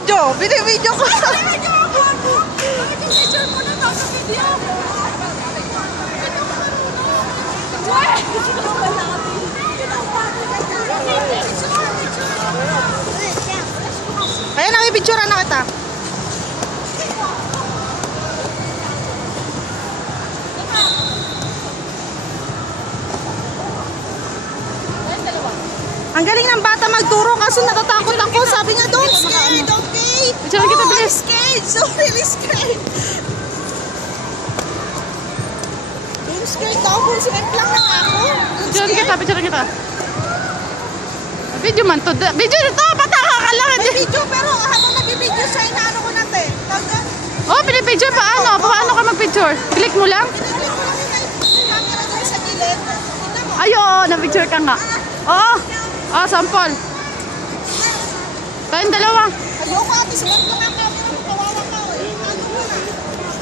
binibidyo. Binibidyo ko. Binibidyo ako! Bakit yung picture mo na nasa video? Ayan, nakipicturean na kita. Ang galing ng bata magturo kaso natatakot ako. Sabi niya, don't scared, okay? Picture kita, I'm bilis. scared, so really scared. I'm scared ako. Sumip lang na ako. Picture kita. Video man to. Video nito, pataka ka lang. May video pero habang nag-video siya, inaano ko natin. Oh, pinipicture paano? Paano ka mag-picture? Click mo lang? Pinag-click ko lang yung camera doon sa gilid. Tignan mo. Ay, oo, na-picture ka nga. Oo. Ah, sample. Tayong dalawa. Ayoko ate, sumip lang